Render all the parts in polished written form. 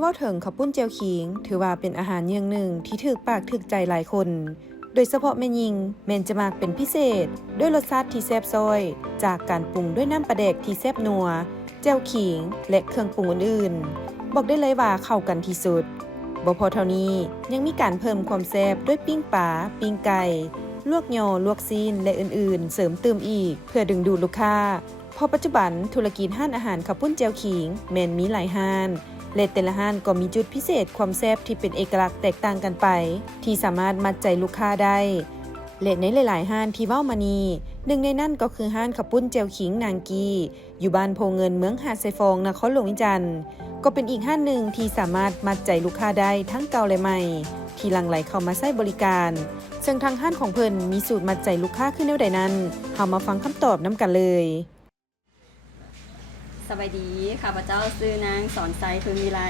เว้าถึงข้าวปุ้นแจ่วขิงถือว่าเป็นอาหารอย่างหนึ่งที่ถูกปากถูกใจหลายคน โดยเฉพาะแม่หญิงแม่นจะมักเป็นพิเศษด้วยรสชาติที่แซ่บซ้อยจากการปรุงด้วยน้ำปลาแดกที่แซ่บนัวแจ่วขิงและเครื่องปรุงอื่นๆบอกได้เลยว่าเข้ากันที่สุดบ่พอเท่านี้ยังมีการเพิ่มความแซ่บด้วยปิ้งปลาปิ้งไก่ลวกยอลวกซีนและอื่นๆเสริมเติมอีกเพื่อดึงดูดลูกค้าเพราะปัจจุบันธุรกิจห้านอาหารข้าวปุ้นแจ่วขิงแม่นมีหลายห้านและแต่ละห้านก็มีจุดพิเศษความแซ่บที่เป็นเอกลักษณ์แตกต่างกันไปที่สามารถมัดใจลูกค้าได้และในหลายๆห้านที่เว้ามานี้หนึ่งในนั้นก็คือห้านข้าวปุ้นแจ่วขิงนางกีอยู่บ้านโพเงินเมืองหาดไซฟองนครหลวงวิจันทร์ก็เป็นอีกห้านหนึ่งที่สามารถมัดใจลูกค้าได้ทั้งเก่าและใหม่ที่หลั่งไหลเข้ามาใช้บริการซึ่งทางห้านของเพิ่นมีสูตรมัดใจลูกค้าขึ้นแนวใดนั้นเฮามาฟังคำตอบนำกันเลยสวัสดีข้าพเจ้าชื่อนางสอนไซทุนวิไล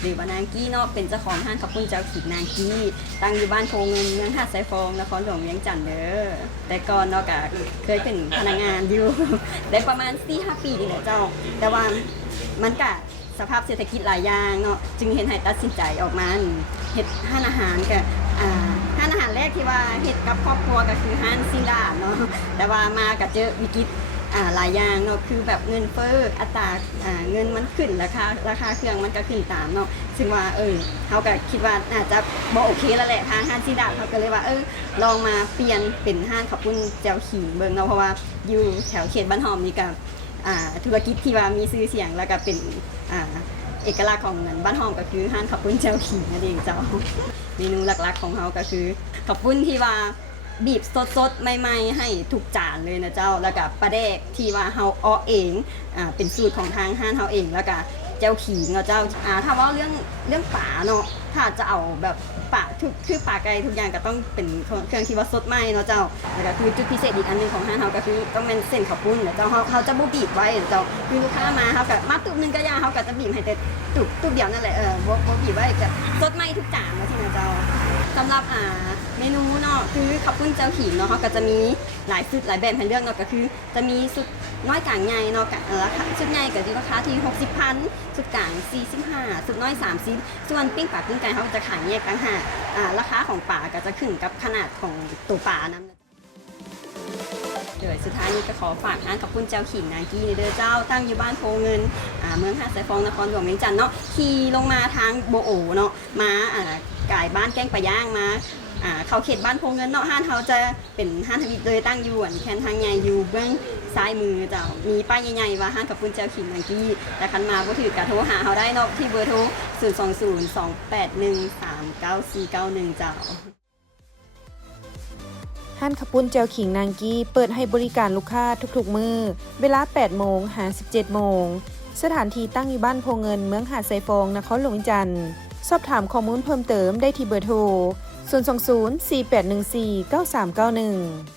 หรือว่านางกี้เนาะเป็นเจ้าของห้างข้าวปุ้นแจ่วขิงนางกี้ตั้งอยู่บ้านโพเงินเมืองหาดไซฟองนครหลวงเวียงจันทน์เด้อแต่ก่อนเนาะก็เคยเป็นพนักงานอยู่ ได้ประมาณ 4-5 ปีนี่แหละเจ้าแต่ว่ามันก็สภาพเศรษฐกิจหลายอย่างเนาะจึงเห็นให้ตัดสินใจออกมาเฮ็ดห้านอาหารกับห้านอาหารแรกที่ว่าเฮ็ดกับครอบครัวก็คือห้านซินดาเนาะแต่ว่ามาก็เจอวิกฤตหลายอย่างเนาะคือแบบเงินเฟ้ออัตราเงินมันขึ้นราคาเครื่องมันก็ขึ้นตามเนาะซึ่งว่าเขาก็คิดว่าน่าจะบ่โอเคแล้วแหละทางห้างซินดาเขาก็เลยว่าลองมาเปลี่ยนเป็นห้างข้าวปุ้นแจ่วขิงเบิ่งเนาะเพราะว่าอยู่แถวเขตบ้านหอมนี่ก็ธุรกิจที่ว่ามีชื่อเสียงแล้วก็เป็นเอกลักษณ์ของบ้านหอมก็คือห้างข้าวปุ้นแจ่วขิงนั่นเองเจ้าเมนูหลักๆของเขาก็คือข้าวปุ้นที่ว่าบีบสดๆใหม่ๆให้ทุกจานเลยนะเจ้าแล้วก็ปลาแดกที่ว่าเฮาอ้อเองเป็นสูตรของทางห้านเฮาเองแล้วก็แจ่วขิงเนาะเจ้าถ้าว่าเรื่องปลาเนาะถ้าจะเอาแบบปลาคือปลาไก่ทุกอย่างก็ต้องเป็นเครื่องที่ว่าสดใหม่เนาะเจ้าแล้วก็คือจุดพิเศษอีกอันนึงของห้านเฮาก็คือต้องเป็นเส้นข้าวปุ้นเนาะเจ้าเฮาจะบ่บีบไว้เจ้าคือลูกค้ามาเฮาก็มาตุบนึงก็ย่าเฮาก็จะบีบให้แต่ตุบเดียวนั่นแหละบ่บีบไว้ก็สดใหม่ทุกจานเนาะที่นะเจ้าสำหรับเมนูเนาะคือข้าวปุ้นแจ่วขิงเนาะเขาก็จะมีหลายสูตรหลายแบบให้เลือกเนาะก็คือจะมีสูตรน้อยกลางใหญ่เนาะราคาสูตรใหญ่ก็จะราคาที่ 60,000 สูตรกลาง 45 สูตรน้อย 30 ส่วนปิ้งปลาปิ้งไก่เขาจะขายแยกต่างหากราคาของปลาก็จะขึ้นกับขนาดของตัวปลานั้นเดี๋ยวสุดท้ายนี้ก็ขอฝากร้านข้าวปุ้นแจ่วขิงนางกี้เด้อเจ้าตั้งอยู่บ้านโพเงินเมืองหาดไซฟองนครหลวงเวียงจันทน์เนาะขี่ลงมาทางโบโอเนาะมาไก่บ้านแกงปลาย่างมาเขาเขตบ้านโพเงินเนาะห้านเขาจะเป็นห้านทวิตเลยตั้งอยู่แคนทางใหญ่อยู่เบื้องซ้ายมือเจ้ามีป้ายใหญ่ๆว่าห้านข้าวปุ้นแจ่วขิงนางกี้แต่คันมาบ่ถือกะโทรหาเขาได้เนาะที่เบอร์โทร 02028139491 เจ้าห้านข้าวปุ้นแจ่วขิงนางกี้เปิดให้บริการลูกค้าทุกๆมื้อเวลา 8 โมงถึง 17 โมงสถานที่ตั้งอยู่บ้านโพเงินเมืองหาดไซฟองนครหลวงวิจันทร์สอบถามข้อมูลเพิ่มเติมได้ที่เบอร์โทร 020 4814 9391